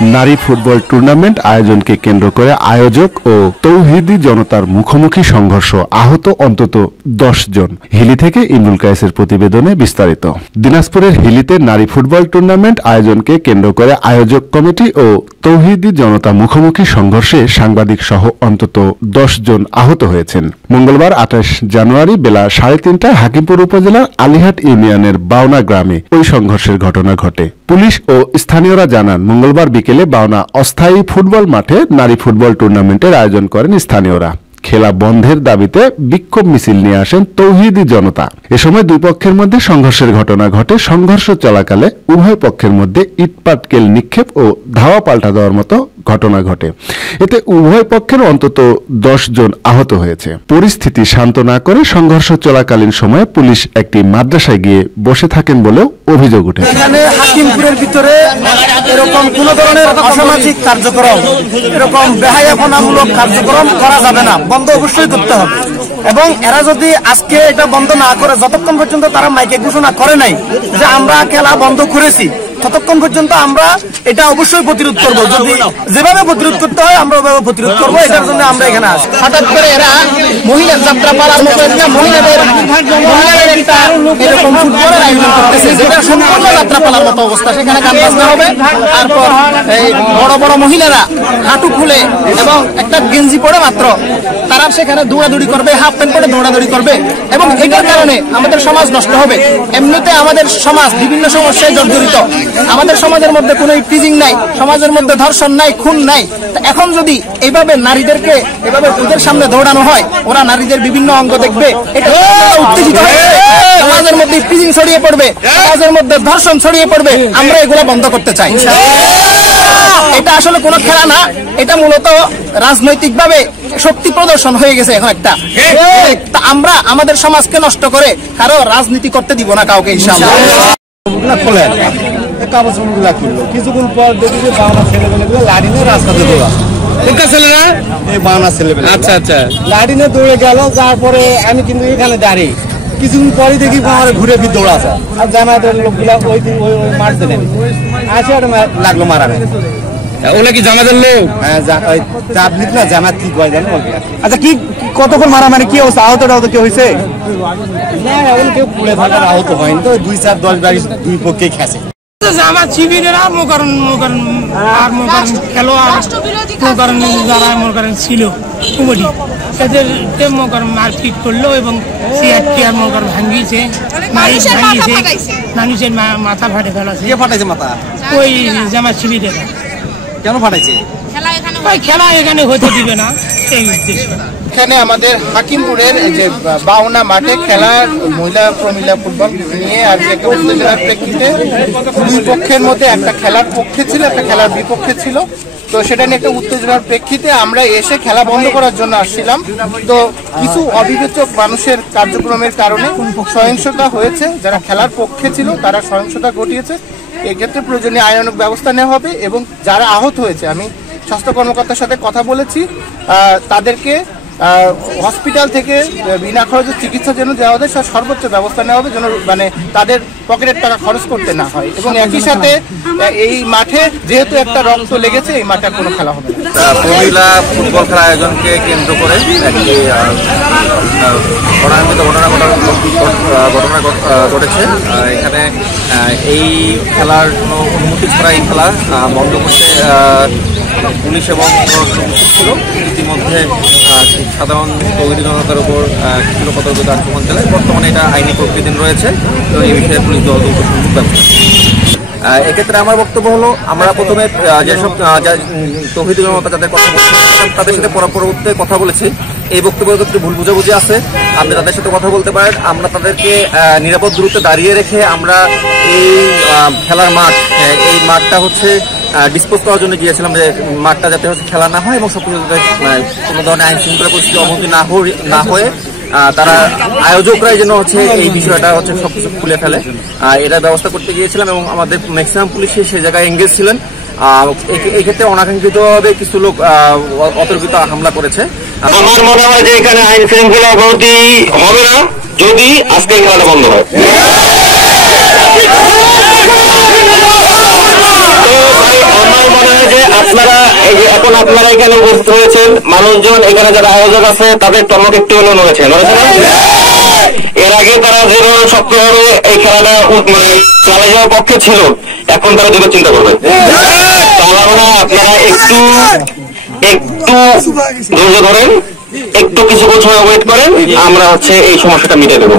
নারী football tournament আয়োজনকে কেন্দ্র করে আয়োজক ও তৌহিদি জনতার মুখোমুখি সংঘর্ষ, আহত অন্তত 10 জন। হিলি থেকে ইমরুল কায়েসের প্রতিবেদনে বিস্তারিত। দিনাজপুরের হিলিতে নারী ফুটবল টুর্নামেন্ট আয়োজনকে কেন্দ্র করে আয়োজক কমিটি ও তৌহিদি জনতা মুখোমুখি সংঘর্ষে সাংবাদিক সহ অন্তত 10 জন আহত হয়েছেন। মঙ্গলবার 28 জানুয়ারি বেলা 3:30টায় হাকিমপুর উপজেলার আলিহাট ইউনিয়নের বাওনা গ্রামে ওই সংঘর্ষের ঘটনা ঘটে। পুলিশ ও স্থানীয়রা জানান, মঙ্গলবার বিকেলে বাওনা অস্থায়ী ফুটবল মাঠে নারী ফুটবল টুর্নামেন্টের আয়োজন করেন স্থানীয়রা। খেলা বন্ধের দাবিতে বিক্ষোভ মিছিল নিয়ে আসেন তৌহিদি জনতা। এ সময় দুই পক্ষের মধ্যে সংঘর্ষের ঘটনা ঘটে। সংঘর্ষ চলাকালে উভয় পক্ষের মধ্যে ইটপাটকেল নিক্ষেপ ও ধাওয়া পাল্টা দেওয়ার মতো ঘটনা ঘটে। এতে উভয় পক্ষের অন্তত 10 জন আহত হয়েছে। পরিস্থিতি শান্ত না করে সংঘর্ষ চলাকালীন সময়ে পুলিশ একটি মাদ্রাসায় গিয়ে বসে থাকেন বলেও অভিযোগ উঠেছে। এখানে হাকিমপুরের ভিতরে এরকম কোন ধরনের অসামাজিক কার্যক্রম, এরকম বেহায়াপনামূলক কার্যক্রম করা যাবে না, বন্ধ অবশ্যই করতে হবে। এবং এরা যদি আজকে এটা বন্ধ না করে, যতক্ষণ পর্যন্ত তারা মাইকে ঘোষণা করে নাই যে আমরা খেলা বন্ধ করেছি, ততক্ষণ পর্যন্ত আমরা এটা অবশ্যই প্রতিরোধ করবো। যদি যেভাবে প্রতিরোধ করতে হয় আমরা ওইভাবে প্রতিরোধ করবো। এটার জন্য আমরা এখানে আসি। হঠাৎ করে এরা মহিলা যাত্রা পালার মতো মহিলাদের একটা এরকম ফুটবলের আয়োজন করতেছে, যেটা সম্পূর্ণ যাত্রা পালার মতো অবস্থা। সেখানে গান বাজনা হবে, তারপর এই বড় বড় মহিলারা হাঁটু খুলে এবং একটা গেঞ্জি পরে মাত্র তারা সেখানে দৌড়াদৌড়ি করবে, হাফ প্যান্ট পরে দৌড়াদৌড়ি করবে এবং এটার কারণে আমাদের সমাজ নষ্ট হবে। এমনিতে আমাদের সমাজ বিভিন্ন সমস্যায় জর্জরিত। আমাদের সমাজের মধ্যে কোনো টিজিং নাই, সমাজের মধ্যে ধর্ষণ নাই, খুন নাই। এখন যদি এইভাবে নারীদেরকে এভাবে ওদের সামনে দৌড়ানো হয়, ওরা নারীদের বিভিন্ন অঙ্গ দেখবে, এটা উত্তেজিত হবে, সমাজের মধ্যে টিজিং ছড়িয়ে পড়বে, সমাজের মধ্যে ধর্ষণ ছড়িয়ে পড়বে। আমরা এগুলো বন্ধ করতে চাই। এটা আসলে কোনো খেলা না, এটা মূলত রাজনৈতিকভাবে শক্তি প্রদর্শন হয়ে গেছে এখন একটা। আমরা আমাদের সমাজকে নষ্ট করে কারো রাজনীতি করতে দিব না কাউকে, ইনশাআল্লাহ। কিছুক্ষণ পর দেখি যে বাংলা ছেলেমেয়েগুলো লাঠি নিয়ে রাস্তাতে দৌড়া। ছেলেরা এই বাংলা ছেলেমেয়ে, আচ্ছা আচ্ছা, লাঠি নিয়ে দৌড়ে গেল। তারপরে আমি কিন্তু এখানে দাঁড়িয়ে কিছুক্ষণ পরে দেখি আমার ঘুরে ফিরে দৌড়াছে। আর জামাতের লোকগুলা ওই মাঠ দিলেন, আসে লাগলো মারাবে। ওগুলা কি জামাতের লোক? হ্যাঁ, চাপলিত না, জামাত কি কয় জানো? আচ্ছা, কি কতক্ষণ মারামারি, কি অবস্থা? আহত টাহত কেউ হয়েছে? না, এখন কেউ পুড়ে থাকার আহত হয়নি। তো 2, 4, 10 বাড়ি দুই পক্ষেই খেছে। আমার শিবিরেরা যারা ছিল কমিটি, তাদের মারপিট করলো এবং ভাঙিয়েছে, মানুষের মাথা ফাটে ফেলাছে। ফাটাইছে মাথা? ওই জামাত শিবিরেরা। কেন ফাটাইছে? খেলা এখানে হতে দিবে না, এই উদ্দেশ্য। এখানে আমাদের হাকিমপুরের যে বাওনা মাঠে খেলার মহিলা প্রমিলা ফুটবল নিয়ে আজকে উত্তেজনার প্রেক্ষিতে দুই পক্ষের মধ্যে একটা খেলার পক্ষে ছিল, একটা খেলার বিপক্ষে ছিল। তো সেটা নিয়ে একটা উত্তেজনার প্রেক্ষিতে আমরা এসে খেলা বন্ধ করার জন্য আসছিলাম। তো কিছু অবিবেচক মানুষের কার্যক্রমের কারণে সহিংসতা হয়েছে। যারা খেলার পক্ষে ছিল তারা সহিংসতা ঘটিয়েছে। এক্ষেত্রে প্রয়োজনীয় আইনানুগ ব্যবস্থা নেওয়া হবে এবং যারা আহত হয়েছে, আমি স্বাস্থ্য কর্মকর্তার সাথে কথা বলেছি, তাদেরকে হসপিটাল থেকে বিনা খরচে চিকিৎসা যেন দেওয়া হয়, সর্বোচ্চ ব্যবস্থা নেওয়া হবে, যেন মানে তাদের পকেটের টাকা খরচ করতে না হয়। এবং একই সাথে এই মাঠে যেহেতু একটা রক্ত লেগেছে, এই মাঠে কোনো খেলা হবে না। মহিলা ফুটবল খেলা আয়োজনকে কেন্দ্র করে একটি ঘটনা ঘটেছে। এখানে এই খেলার কোনো অনুমতি ছাড়া এই খেলা বন্ধ করতে পুলিশ এবং ছিল। ইতিমধ্যে সাধারণ তৌহিদি জনতার উপর কিছু কতগুলো আক্রমণ চালায়। বর্তমানে এটা আইনি প্রক্রিয়াধীন রয়েছে এবং এই বিষয়ে পুলিশ তদন্ত ব্যবস্থা। এক্ষেত্রে আমার বক্তব্য হলো, আমরা প্রথমে যেসব তৌহিদি জনতা যাদের কথা বলছিলাম তাদের সাথে পরবর্তীতে কথা বলেছি। এই বক্তব্যের ক্ষেত্রে ভুল বোঝাবুঝি আছে, আপনি তাদের সাথে কথা বলতে পারেন। আমরা তাদেরকে নিরাপদ দূরত্বে দাঁড়িয়ে রেখে আমরা এই খেলার মাঠ, এই মাঠটা হচ্ছে ডিসপোজ করার জন্য গিয়েছিলাম, যে মাঠটা যাতে হচ্ছে খেলা না হয় এবং সবকিছু যাতে কোনো ধরনের আইন শৃঙ্খলা পরিস্থিতি অবনতি না হয়ে তারা আয়োজকরাই যেন হচ্ছে এই বিষয়টা হচ্ছে সবকিছু খুলে ফেলে, এটা ব্যবস্থা করতে গিয়েছিলাম। এবং আমাদের ম্যাক্সিমাম পুলিশে সে জায়গায় এঙ্গেজ ছিলেন। এই ক্ষেত্রে অনাকাঙ্ক্ষিতভাবে কিছু লোক অতর্কিত হামলা করেছে। আমার মনে হয় যে এখানে আইন শৃঙ্খলা অবনতি হবে না যদি আজকে খেলাটা বন্ধ হয়। আমার মনে হয় আপনারা এখানে উপস্থিত হয়েছেন, মানুষজন এখানে যারা আয়োজক আছে তাদের টনক একটু হলেও নড়েছেন। এর আগে তারা যেভাবে শক্তভাবে এই খেলাটা মানে চালিয়ে যাওয়ার পক্ষে ছিল, এখন তারা যেটা চিন্তা করবে। আপনারা একটু ধৈর্য ধরেন, একটু কিছু সময় ওয়েট করেন, আমরা হচ্ছে এই সমস্যাটা মিটে দেবো।